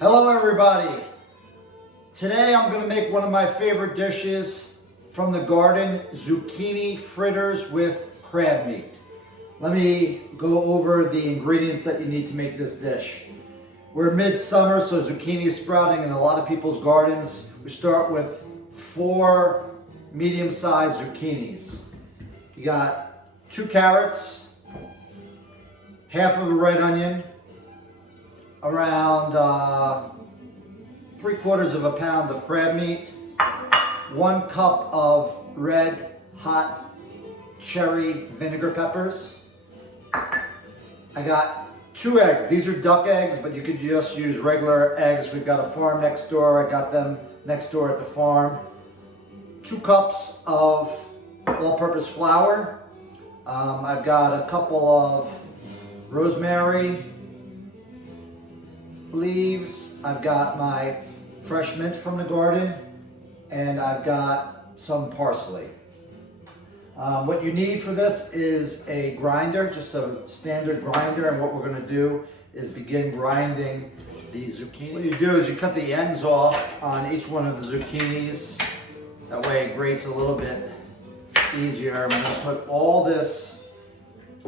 Hello everybody. Today I'm going to make one of my favorite dishes from the garden, zucchini fritters with crab meat. Let me go over the ingredients that you need to make this dish. We're midsummer, so zucchini is sprouting in a lot of people's gardens. We start with 4 medium-sized zucchinis. You got 2 carrots, half of a red onion, around 3/4 of a pound of crab meat, 1 cup of red hot cherry vinegar peppers. I got 2 eggs. These are duck eggs, but you could just use regular eggs. We've got a farm next door. I got them next door at the farm. 2 cups of all-purpose flour. I've got a couple of rosemary leaves. I've got my fresh mint from the garden, and I've got some parsley. What you need for this is a grinder, just a standard grinder, and what we're going to do is begin grinding the zucchini. What you do is you cut the ends off on each one of the zucchinis. That way it grates a little bit easier. I'm going to put all this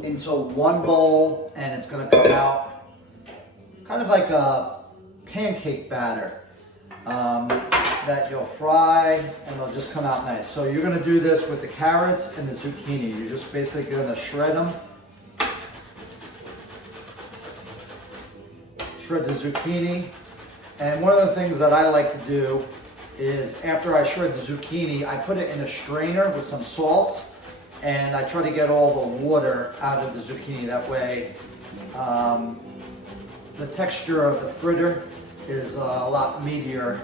into one bowl, and it's going to come out kind of like a pancake batter that you'll fry, and it'll just come out nice. So you're going to do this with the carrots and the zucchini. You're just basically going to shred them. Shred the zucchini. And one of the things that I like to do is after I shred the zucchini, I put it in a strainer with some salt, and I try to get all the water out of the zucchini. That way the texture of the fritter is a lot meatier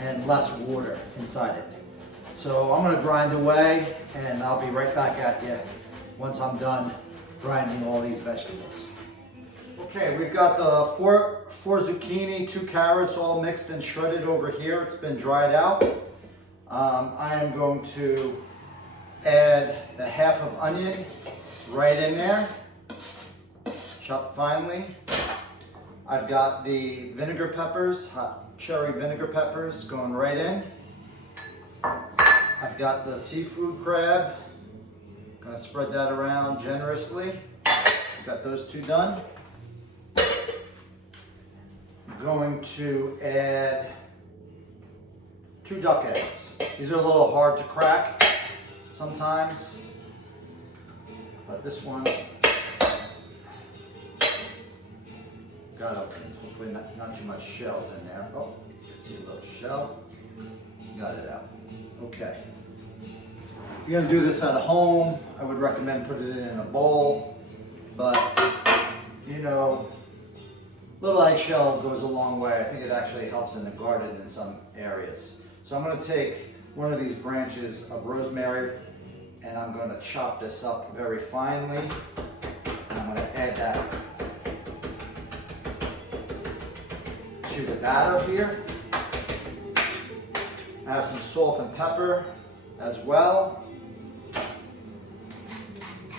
and less water inside it. So I'm going to grind away, and I'll be right back at you once I'm done grinding all these vegetables. Okay, we've got the four zucchini, 2 carrots all mixed and shredded over here. It's been dried out. I am going to add the half of onion right in there, chopped finely. I've got the vinegar peppers, hot cherry vinegar peppers going right in. I've got the seafood crab. I'm going to spread that around generously. Got those 2 done. I'm going to add 2 duck eggs. These are a little hard to crack sometimes, but this one got hopefully not too much shells in there. Oh, you can see a little shell. Got it out. Okay. If you're gonna do this at home, I would recommend putting it in a bowl, but you know, little eggshell goes a long way. I think it actually helps in the garden in some areas. So I'm gonna take one of these branches of rosemary, and I'm gonna chop this up very finely. And I'm gonna add that to the batter here. I have some salt and pepper as well.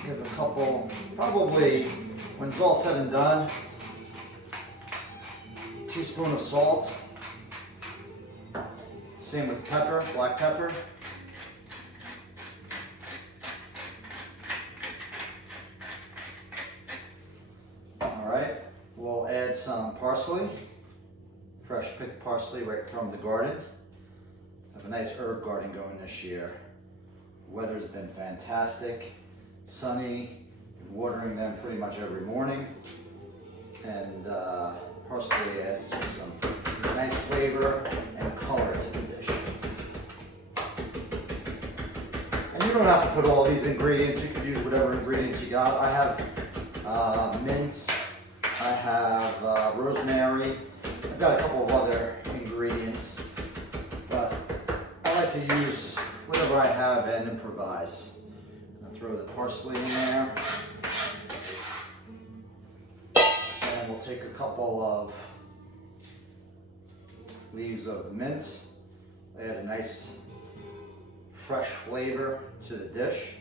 Give a couple, probably when it's all said and done, a teaspoon of salt. Same with pepper, black pepper. All right, we'll add some parsley. Fresh picked parsley right from the garden. I have a nice herb garden going this year. The weather's been fantastic, sunny, watering them pretty much every morning. And parsley adds just some nice flavor and color to the dish. And you don't have to put all these ingredients. You can use whatever ingredients you got. I have mince, I have rosemary. I've got a couple of other ingredients, but I like to use whatever I have and improvise. I'll throw the parsley in there, and we'll take a couple of leaves of the mint, add a nice fresh flavor to the dish.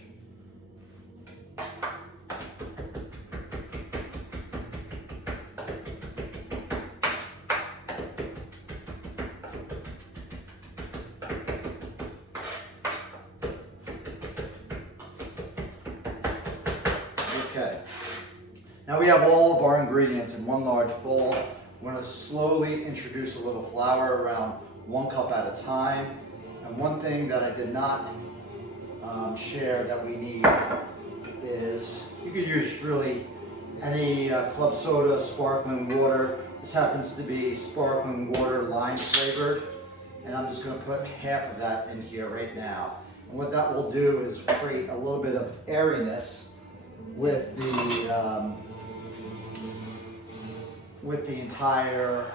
Now we have all of our ingredients in one large bowl. I'm going to slowly introduce a little flour, around 1 cup at a time. And one thing that I did not share that we need is, you could use really any club soda, sparkling water. This happens to be sparkling water lime flavored. And I'm just going to put half of that in here right now. And what that will do is create a little bit of airiness with the entire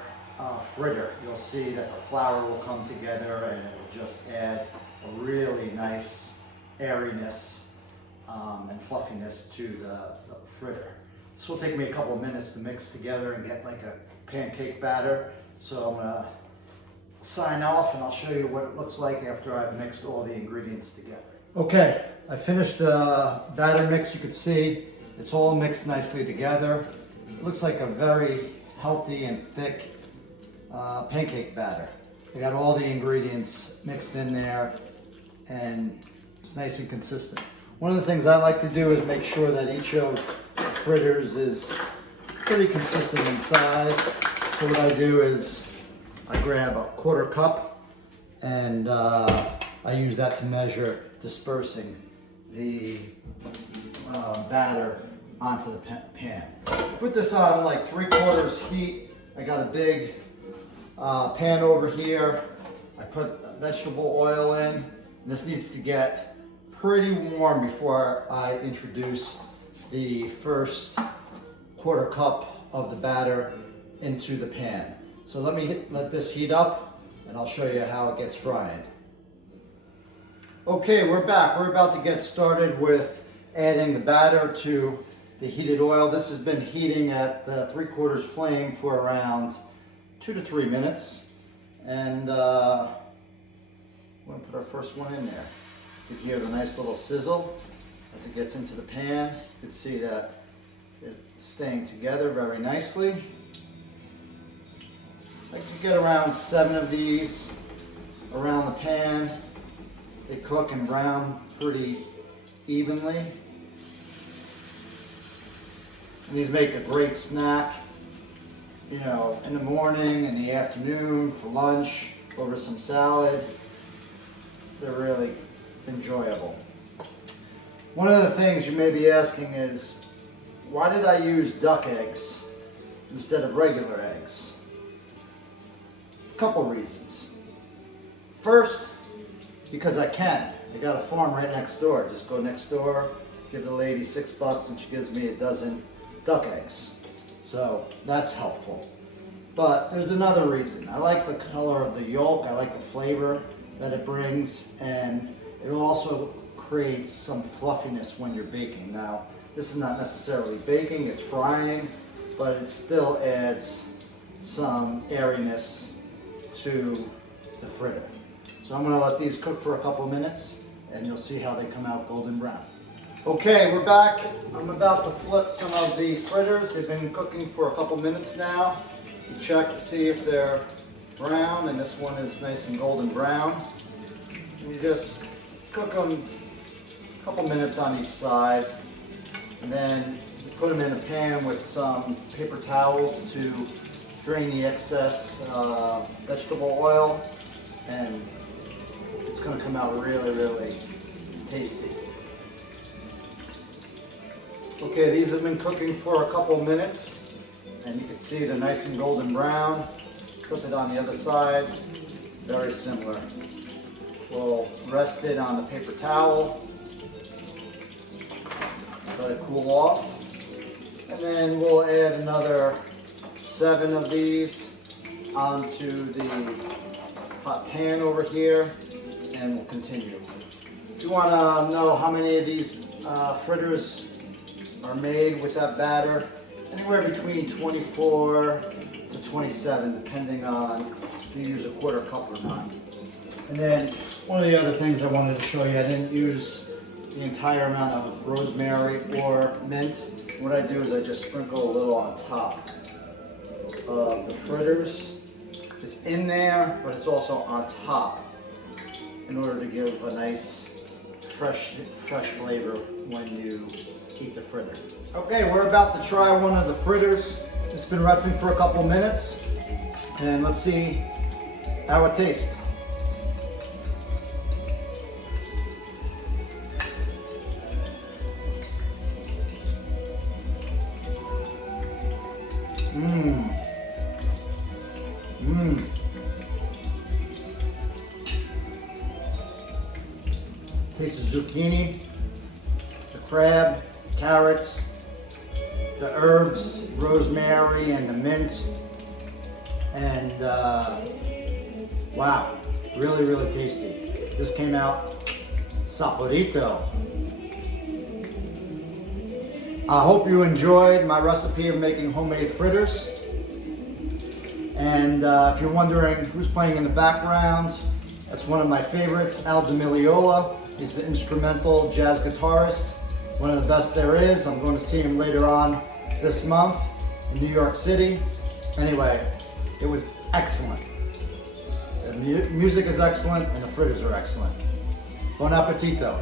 fritter. You'll see that the flour will come together and it will just add a really nice airiness and fluffiness to the fritter. This will take me a couple of minutes to mix together and get like a pancake batter. So I'm gonna sign off and I'll show you what it looks like after I've mixed all the ingredients together. Okay, I finished the batter mix. You can see it's all mixed nicely together. It looks like a very healthy and thick pancake batter. I got all the ingredients mixed in there and it's nice and consistent. One of the things I like to do is make sure that each of the fritters is pretty consistent in size. So what I do is I grab a 1/4 cup and I use that to measure dispersing the batter onto the pan. I put this on like 3/4 heat. I got a big pan over here. I put vegetable oil in. And this needs to get pretty warm before I introduce the first 1/4 cup of the batter into the pan. So let this heat up and I'll show you how it gets fried. Okay, we're back. We're about to get started with adding the batter to the heated oil. This has been heating at the 3/4 flame for around 2 to 3 minutes. And we're gonna put our first one in there. You can hear the nice little sizzle as it gets into the pan. You can see that it's staying together very nicely. I can get around 7 of these around the pan. They cook and brown pretty evenly. And these make a great snack, you know, in the morning, in the afternoon, for lunch, over some salad. They're really enjoyable. One of the things you may be asking is, why did I use duck eggs instead of regular eggs? A couple reasons. First, because I can. I got a farm right next door. Just go next door, give the lady $6 and she gives me a dozen duck eggs. So that's helpful. But there's another reason. I like the color of the yolk. I like the flavor that it brings, and it also creates some fluffiness when you're baking. Now, this is not necessarily baking, it's frying, but it still adds some airiness to the fritter. So I'm gonna let these cook for a couple minutes and you'll see how they come out golden brown. Okay, we're back. I'm about to flip some of the fritters. They've been cooking for a couple minutes now. You check to see if they're brown, and this one is nice and golden brown. And you just cook them a couple minutes on each side, and then you put them in a pan with some paper towels to drain the excess vegetable oil, and it's going to come out really, really tasty. Okay, these have been cooking for a couple minutes, and you can see they're nice and golden brown. Flip it on the other side, very similar. We'll rest it on the paper towel, let it cool off, and then we'll add another 7 of these onto the hot pan over here, and we'll continue. If you want to know how many of these fritters are made with that batter, anywhere between 24 to 27, depending on if you use a 1/4 cup or not. And then one of the other things I wanted to show you, I didn't use the entire amount of rosemary or mint. What I do is I just sprinkle a little on top of the fritters. It's in there, but it's also on top in order to give a nice fresh flavor when you eat the fritter. Okay, we're about to try one of the fritters. It's been resting for a couple minutes, and let's see how it tastes. Taste the zucchini, the crab, carrots, the herbs, rosemary and the mint, and wow, really, really tasty. This came out saporito. I hope you enjoyed my recipe of making homemade fritters. And if you're wondering who's playing in the background, that's one of my favorites, Al DiMilliola. He's the instrumental jazz guitarist, one of the best there is. I'm going to see him later on this month in New York City. Anyway, it was excellent. The music is excellent and the fritters are excellent. Buon appetito.